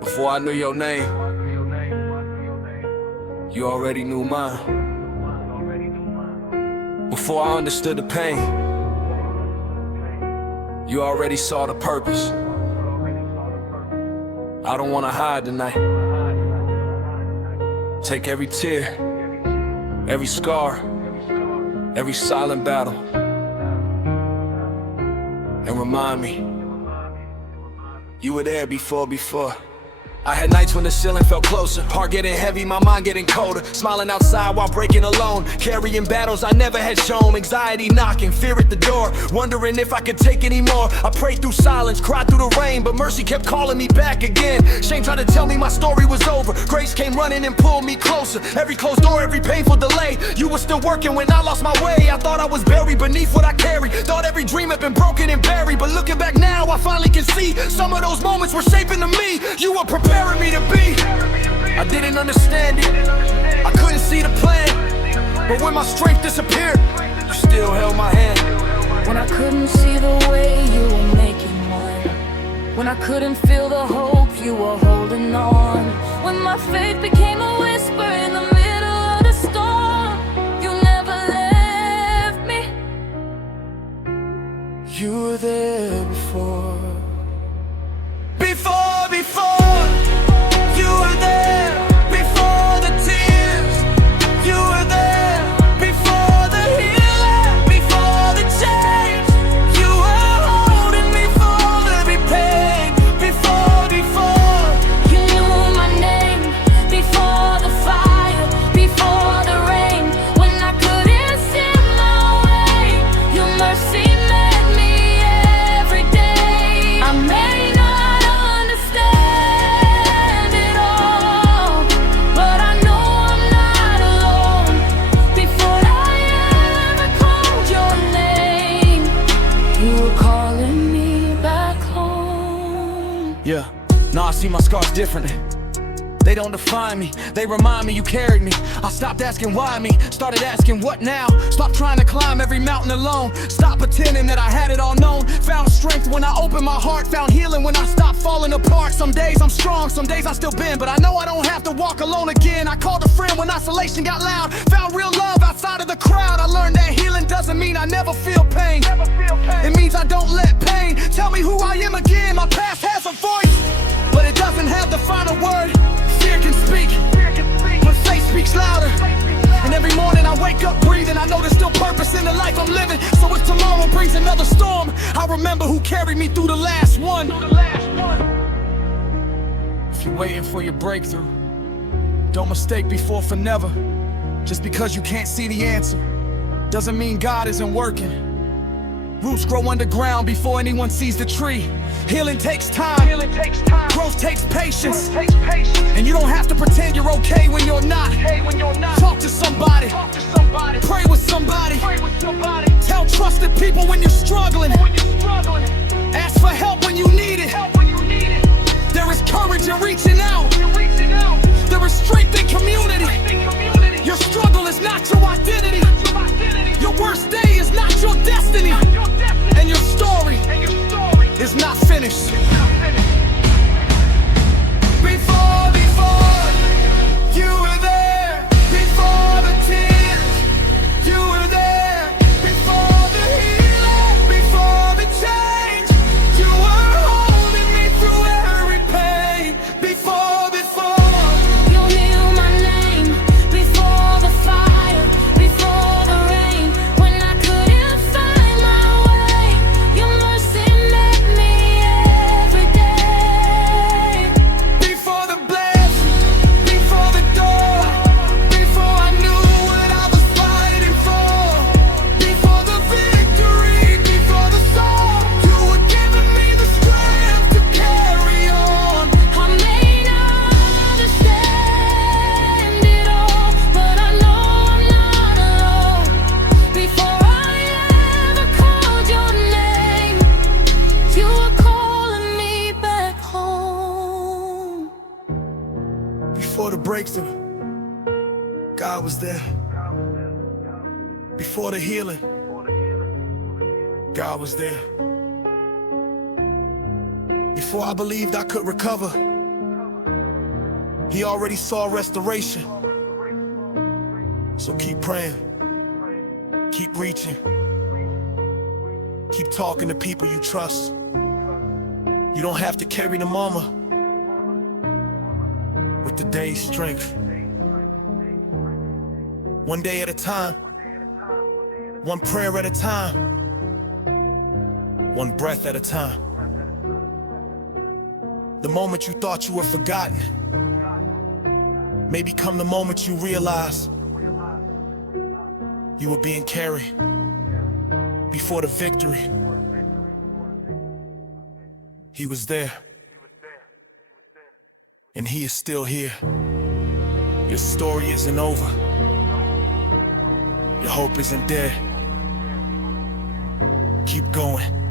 Before I knew your name, you already knew mine. Before I understood the pain, you already saw the purpose. I don't wanna hide tonight. Take every tear, every scar, every silent battle, and remind me you were there before. I had nights when the ceiling felt closer, heart getting heavy, my mind getting colder, smiling outside while breaking alone, carrying battles I never had shown, anxiety knocking, fear at the door, wondering if I could take any more. I prayed through silence, cried through the rain, but mercy kept calling me back again. Shame tried to tell me my story was over, grace came running and pulled me closer. Every closed door, every painful delay, you were still working when I lost my way. I thought I was buried beneath what I carried, thought every dream had been broken and buried, but looking back now I finally can see some of those moments were shaping to me. You were preparing me to be. I didn't understand it, I couldn't see the plan, but when my strength disappeared, you still held my hand. When I couldn't see the way you were making one, when I couldn't feel the hope you were holding on, when my faith became a whisper in the middle of the storm, you never left me. You were there before. You were there before the tears. You were there before the healing, before the change. You were holding me for every pain. Before you knew my name, before the fire, before the rain. When I couldn't see my way, your mercy met me every day. I may not understand it all, but I know I'm not alone. Before I ever called your name, you were calling me back home. Yeah, now I see my scars differently. They don't define me, they remind me you carried me. I stopped asking why me, started asking what now. Stopped trying to climb every mountain alone, stopped pretending that I had it all known. Found strength when I opened my heart, found healing when I stopped falling apart. Some days I'm strong, some days I still bend, but I know I don't have to walk alone again. I called a friend when isolation got loud, found real love outside of the crowd. I learned that healing doesn't mean I never feel pain. It means I don't let pain tell me who I am again. My past has a voice, but it doesn't have the final word. Fear can speak, but faith speaks louder. And every morning I wake up breathing, I know there's still purpose in the life I'm living. So if tomorrow brings another storm, I'll remember who carried me through the last one. If you're waiting for your breakthrough, don't mistake before for never. Just because you can't see the answer doesn't mean God isn't working. Roots grow underground before anyone sees the tree. Healing takes time, growth takes patience, and you don't have to pretend you're okay when you're not. Talk to somebody, pray with somebody, tell trusted people when you're struggling. Ask for help when you need it. There is courage in reaching out, there is strength in community. Your struggle is not your identity, your worst day is not your destiny, and your story is not finished. Before, you were there. Before the tears, you were there. Before the healing, before the change, you were holding me through every pain. Before you knew my name, before the fire, before the rain. When I couldn't find my way, your mercy met me every day. Before the blessing, before the door, before I knew what I was fighting for, before the victory, before the song, you were giving me the strength to carry on. I may not understand it all, but I know I'm not alone. Before I ever called your name, you were calling me back home. Before the breakthrough, God was there. Before the healing, God was there. Before I believed I could recover, He already saw restoration. So keep praying, keep reaching, keep talking to people you trust. You don't have to carry the mama with the day's strength. One day at a time, one prayer at a time, one breath at a time. The moment you thought you were forgotten may become the moment you realize you were being carried before the victory. He was there, and He is still here. Your story isn't over. Your hope isn't dead. Keep going.